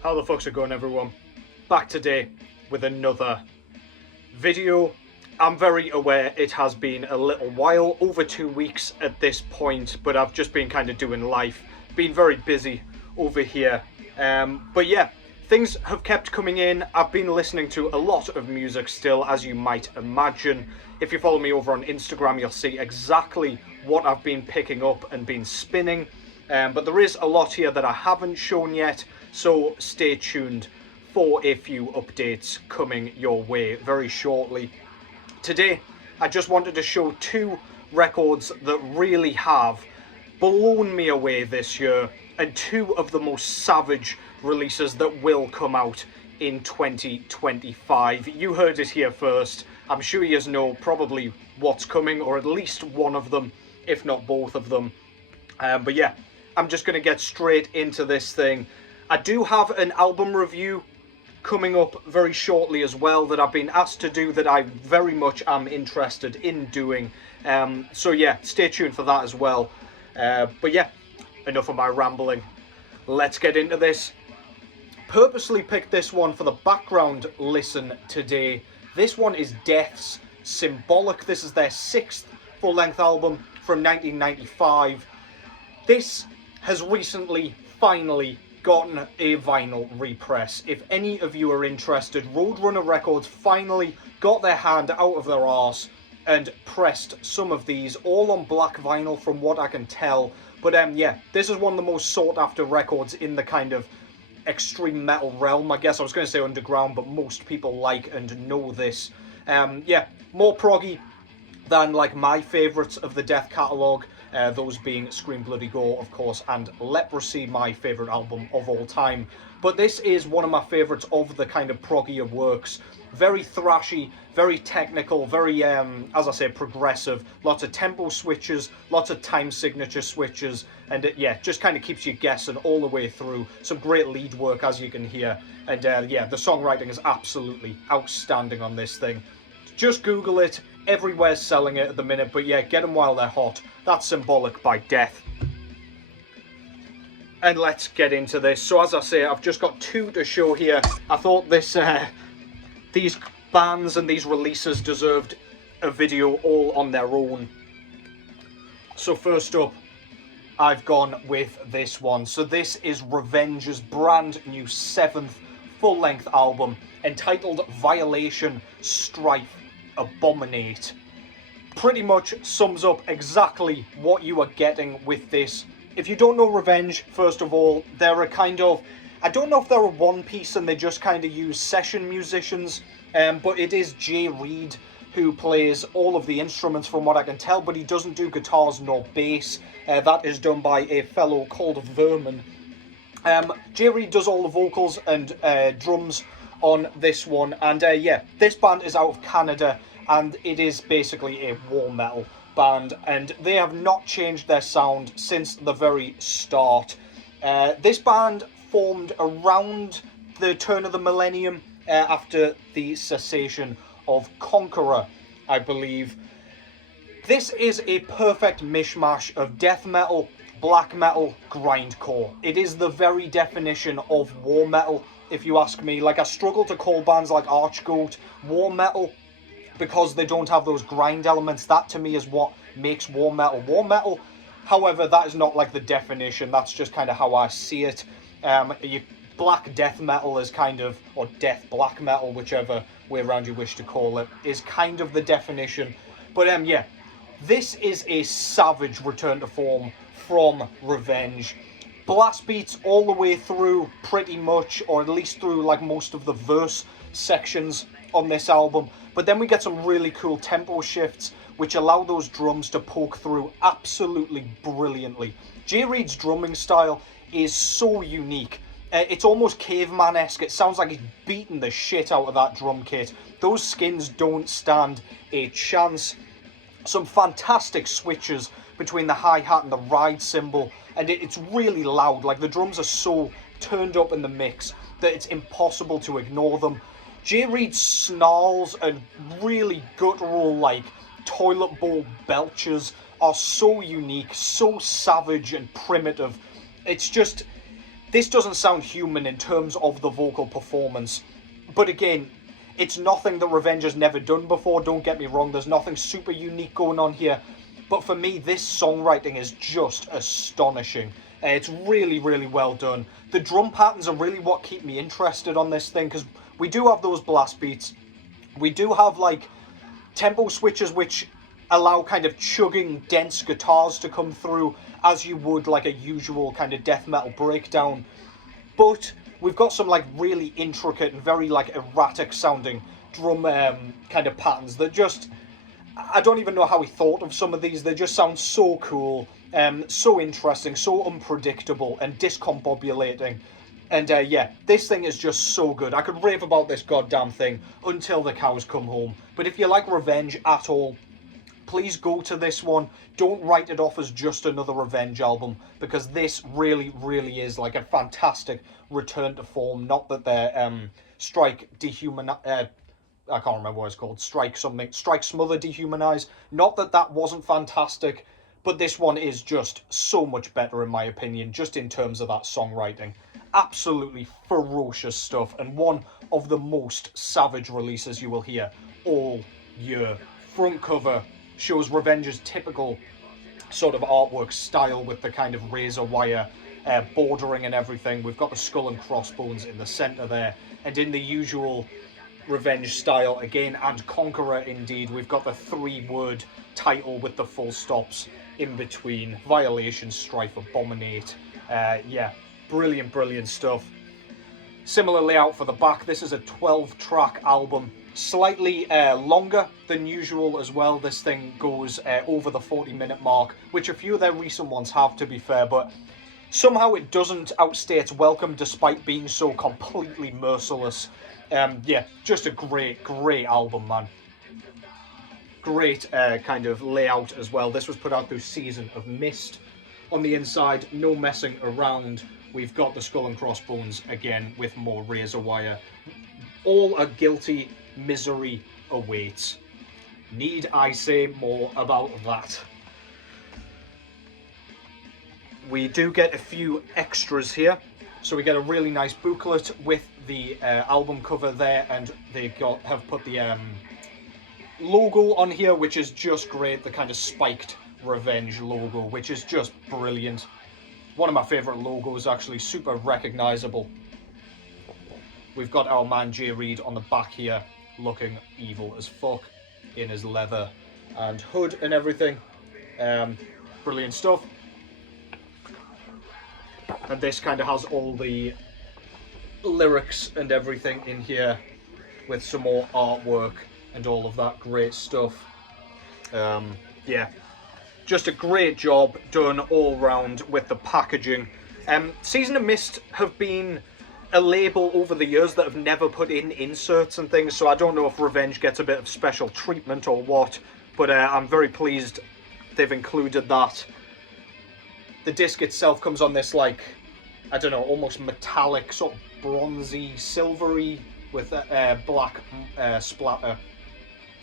How the fuck's it going, everyone? Back today with another video. I'm very aware it has been a little while, over 2 weeks at this point, but I've just been kind of doing life, been very busy over here. But yeah, things have kept coming in. I've been listening to a lot of music still, as you might imagine. If you follow me over on Instagram, you'll see exactly what I've been picking up and been spinning. But there is a lot here that I haven't shown yet, so stay tuned for a few updates coming your way very shortly. Today, I just wanted to show two records that really have blown me away this year, and two of the most savage releases that will come out in 2025. You heard it here first. I'm sure you know probably what's coming, or at least one of them, if not both of them. But yeah, I'm just going to get straight into this thing. I do have an album review coming up very shortly as well that I've been asked to do, that I very much am interested in doing. So yeah, stay tuned for that as well. But yeah, enough of my rambling. Let's get into this. Purposely picked this one for the background listen today. This one is Death's Symbolic. This is their 6th full-length album from 1995. This has recently, finally, gotten a vinyl repress. If any of you are interested, Roadrunner Records finally got their hand out of their arse and pressed some of these, all on black vinyl from what I can tell. But yeah, this is one of the most sought after records in the kind of extreme metal realm. I guess I was going to say underground, but most people like and know this. Yeah, more proggy than like my favourites of the Death catalogue. Those being Scream Bloody Gore, of course, and Leprosy, my favourite album of all time. But this is one of my favourites of the kind of proggier works. Very thrashy, very technical, very, as I say, progressive. Lots of tempo switches, lots of time signature switches, and it, yeah, just kind of keeps you guessing all the way through. Some great lead work, as you can hear. And yeah, the songwriting is absolutely outstanding on this thing. Just Google it. Everywhere's selling it at the minute, but yeah, get them while they're hot. That's Symbolic by Death. And let's get into this. So as I say, I've just got two to show here. I thought these bands and these releases deserved a video all on their own. So first up, I've gone with this one. So this is Revenge's brand new 7th full-length album, entitled Violation, Strife, Abominate. Pretty much sums up exactly what you are getting with this. If you don't know Revenge, first of all, they're a kind of, I don't know if they're a one piece and they just kind of use session musicians, but it is Jay Reed who plays all of the instruments from what I can tell, but he doesn't do guitars nor bass. That is done by a fellow called Vermin. Jay Reed does all the vocals and drums on this one, and yeah, this band is out of Canada, and it is basically a war metal band, and they have not changed their sound since the very start. This band formed around the turn of the millennium, after the cessation of Conqueror, I believe. This is a perfect mishmash of death metal, black metal, grindcore. It is the very definition of war metal, if you ask me. Like, I struggle to call bands like Archgoat war metal because they don't have those grind elements. That to me is what makes war metal war metal. However, that is not like the definition. That's just kind of how I see it. Black death metal is kind of, or death black metal, whichever way around you wish to call it, is kind of the definition. But yeah, this is a savage return to form from Revenge. Blast beats all the way through, pretty much, or at least through like most of the verse sections on this album. But then we get some really cool tempo shifts which allow those drums to poke through absolutely brilliantly. Jay Reed's drumming style is so unique. It's almost caveman-esque. It sounds like he's beating the shit out of that drum kit. Those skins don't stand a chance. Some fantastic switches between the hi-hat and the ride cymbal, and it's really loud. Like, the drums are so turned up in the mix that it's impossible to ignore them. Jay Reed's snarls and really guttural, like, toilet bowl belches are so unique, so savage and primitive. It's just, this doesn't sound human in terms of the vocal performance. But again, it's nothing that Revenge has never done before, don't get me wrong, there's nothing super unique going on here. But for me, this songwriting is just astonishing. It's really, really well done. The drum patterns are really what keep me interested on this thing, because we do have those blast beats. We do have, like, tempo switches which allow kind of chugging, dense guitars to come through, as you would, like, a usual kind of death metal breakdown. But we've got some, like, really intricate and very, like, erratic sounding drum kind of patterns that just... I don't even know how he thought of some of these. They just sound so cool, so interesting, so unpredictable and discombobulating. And yeah, this thing is just so good. I could rave about this goddamn thing until the cows come home. But if you like Revenge at all, please go to this one. Don't write it off as just another Revenge album, because this really, really is like a fantastic return to form. Not that they're I can't remember what it's called. Strike Smother, Dehumanize. Not that that wasn't fantastic, but this one is just so much better in my opinion, just in terms of that songwriting. Absolutely ferocious stuff, and one of the most savage releases you will hear all year. Front cover shows Revenge's typical sort of artwork style with the kind of razor wire bordering and everything. We've got the skull and crossbones in the centre there, and in the usual Revenge style again, and Conqueror indeed, we've got the 3-word title with the full stops in between. Violation, Strife, Abominate. Yeah, brilliant, brilliant stuff. Similar layout for the back. This is a 12-track album, slightly longer than usual as well. This thing goes over the 40-minute mark, which a few of their recent ones have, to be fair, but somehow it doesn't outstay its welcome despite being so completely merciless. Yeah, just a great, great album, man. Great kind of layout as well. This was put out through Season of Mist. On the inside, no messing around. We've got the skull and crossbones again with more razor wire. All are guilty, misery awaits. Need I say more about that? We do get a few extras here. So we get a really nice booklet with the album cover there, and they have put the logo on here, which is just great. The kind of spiked Revenge logo, which is just brilliant. One of my favourite logos, actually, super recognisable. We've got our man Jay Reed on the back here, looking evil as fuck in his leather and hood and everything. Brilliant stuff. And this kind of has all the lyrics and everything in here with some more artwork and all of that great stuff. Yeah, just a great job done all round with the packaging. Season of Mist have been a label over the years that have never put in inserts and things, so I don't know if Revenge gets a bit of special treatment or what, but I'm very pleased they've included that. The disc itself comes on this, like, I don't know, almost metallic, sort of bronzy, silvery, with a black splatter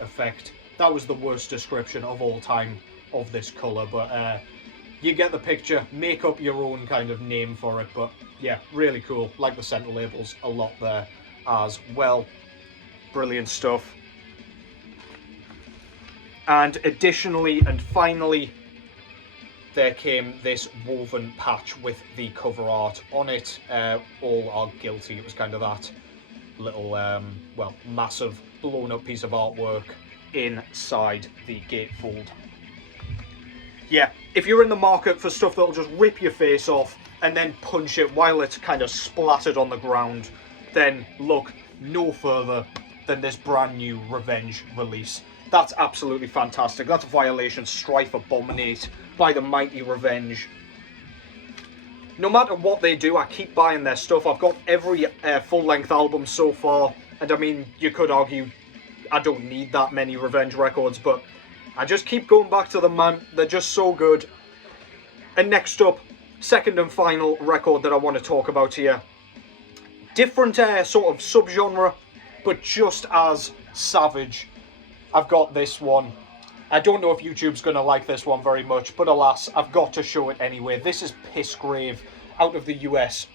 effect. That was the worst description of all time of this colour, but you get the picture. Make up your own kind of name for it, but yeah, really cool. Like the centre labels a lot there as well. Brilliant stuff. And additionally and finally, there came this woven patch with the cover art on it. All are guilty. It was kind of that little, well, massive blown up piece of artwork inside the gatefold. Yeah, if you're in the market for stuff that'll just rip your face off and then punch it while it's kind of splattered on the ground, then look no further than this brand new Revenge release. That's absolutely fantastic. That's Violation, Strife, Abominate by the mighty Revenge. No matter what they do, I keep buying their stuff. I've got every full-length album so far, and I mean, you could argue I don't need that many Revenge records, but I just keep going back to them, man. They're just so good. And next up, second and final record that I want to talk about here. Different sort of subgenre, but just as savage. I've got this one. I don't know if YouTube's going to like this one very much, but alas, I've got to show it anyway. This is Pissgrave out of the US.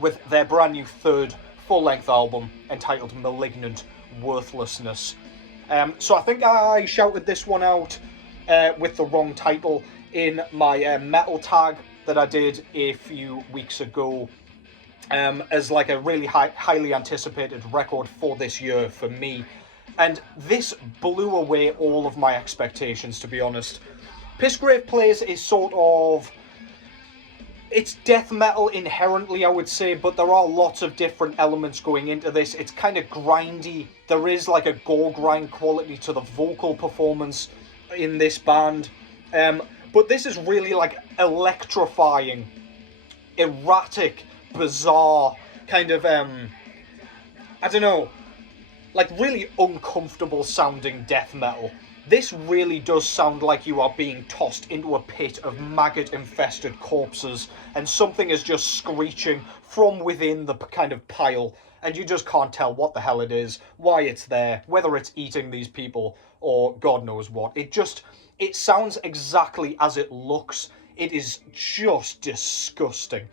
with their brand new third full-length album entitled Malignant Worthlessness. So I think I shouted this one out with the wrong title in my metal tag that I did a few weeks ago, as like a really highly anticipated record for this year for me. And this blew away all of my expectations, to be honest. Pissgrave plays is sort of... It's death metal inherently, I would say, but there are lots of different elements going into this. It's kind of grindy. There is like a gore grind quality to the vocal performance in this band. But this is really like electrifying, erratic, bizarre, kind of, I don't know, like really uncomfortable sounding death metal. This really does sound like you are being tossed into a pit of maggot-infested corpses and something is just screeching from within the kind of pile and you just can't tell what the hell it is, why it's there, whether it's eating these people or God knows what. It sounds exactly as it looks. It is just disgusting.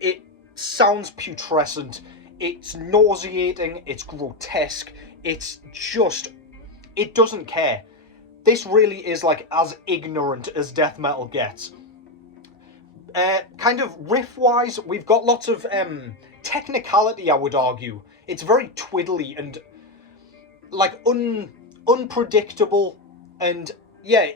It sounds putrescent. It's nauseating. It's grotesque. It's just... It doesn't care. This really is like as ignorant as death metal gets. Kind of riff-wise, we've got lots of technicality, I would argue. It's very twiddly and like unpredictable, and yeah,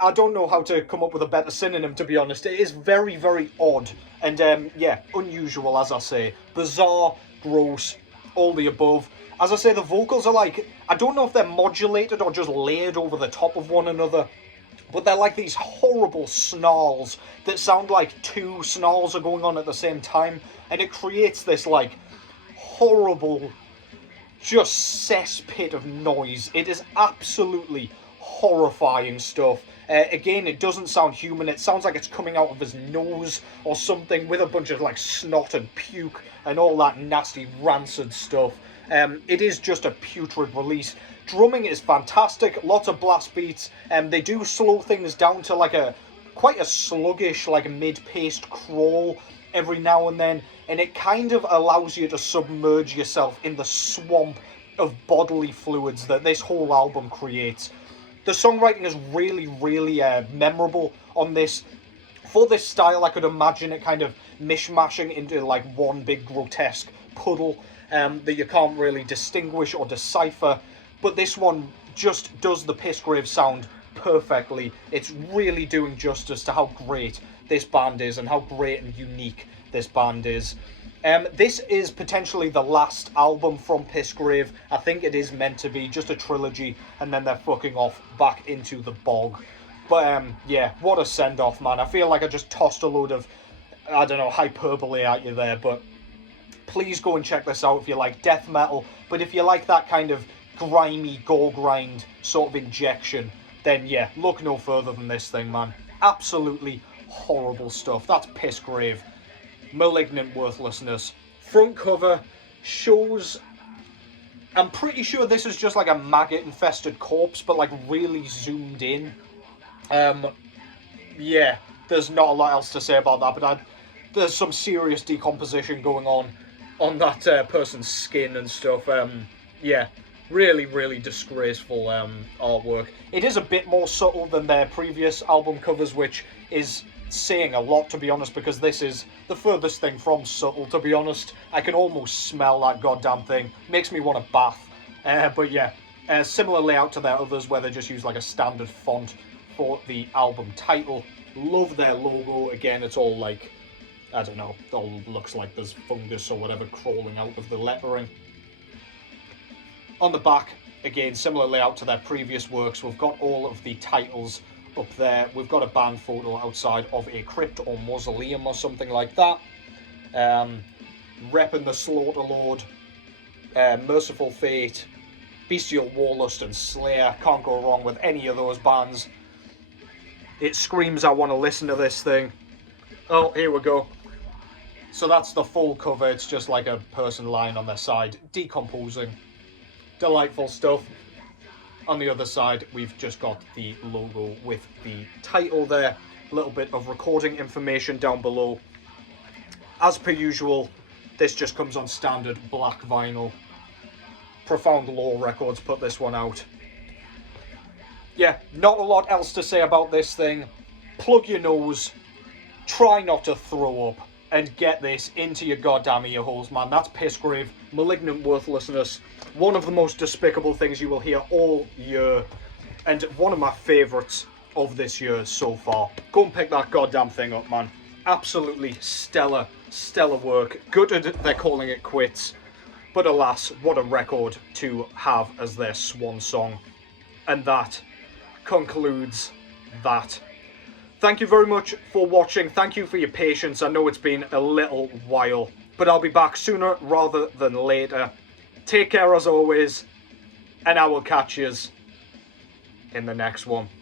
I don't know how to come up with a better synonym, to be honest. It is very, very odd and yeah, unusual, as I say. Bizarre, gross, all the above. As I say, the vocals are like, I don't know if they're modulated or just layered over the top of one another, but they're like these horrible snarls that sound like two snarls are going on at the same time, and it creates this like horrible, just cesspit of noise. It is absolutely horrifying stuff. Again, it doesn't sound human. It sounds like it's coming out of his nose or something with a bunch of like snot and puke and all that nasty rancid stuff. It is just a putrid release. Drumming is fantastic, lots of blast beats, and they do slow things down to like quite a sluggish, like mid-paced crawl every now and then, and it kind of allows you to submerge yourself in the swamp of bodily fluids that this whole album creates. The songwriting is really, really memorable on this. For this style, I could imagine it kind of mishmashing into like one big grotesque puddle that you can't really distinguish or decipher, but this one just does the Pissgrave sound perfectly. It's really doing justice to how great this band is and how great and unique this band is. This is potentially the last album from Pissgrave. I think it is meant to be just a trilogy, and then they're fucking off back into the bog. But yeah, what a send-off, man. I feel like I just tossed a load of, I don't know, hyperbole at you there, but please go and check this out if you like death metal. But if you like that kind of grimy gore grind sort of injection, then yeah, look no further than this thing, man. Absolutely horrible stuff. That's Pissgrave. Malignant Worthlessness. Front cover shows... I'm pretty sure this is just like a maggot-infested corpse, but like really zoomed in. Yeah, there's not a lot else to say about that, but there's some serious decomposition going on that person's skin and stuff. Yeah, really, really disgraceful artwork. It is a bit more subtle than their previous album covers, which is saying a lot, to be honest, because this is the furthest thing from subtle, to be honest. I can almost smell that goddamn thing. Makes me want a bath. But yeah, similar layout to their others, where they just use like a standard font for the album title. Love their logo. Again, it's all like, I don't know, it all looks like there's fungus or whatever crawling out of the lettering. On the back, again, similar layout to their previous works. We've got all of the titles up there. We've got a band photo outside of a crypt or mausoleum or something like that. Repping the Slaughter Lord, Merciful Fate, Bestial Warlust and Slayer. Can't go wrong with any of those bands. It screams I want to listen to this thing. Oh, here we go. So that's the full cover. It's just like a person lying on their side, decomposing. Delightful stuff. On the other side, we've just got the logo with the title there. A little bit of recording information down below. As per usual, This just comes on standard black vinyl. Profound Law Records put this one out. Yeah, not a lot else to say about this thing. Plug your nose, try not to throw up, and get this into your goddamn ear holes, man. That's Pissgrave, Malignant Worthlessness. One of the most despicable things you will hear all year, and one of my favourites of this year so far. Go and pick that goddamn thing up, man. Absolutely stellar, stellar work. Gutted they're calling it quits, but alas, what a record to have as their swan song. And that concludes that. Thank you very much for watching. Thank you for your patience. I know it's been a little while, but I'll be back sooner rather than later. Take care as always, and I will catch yous in the next one.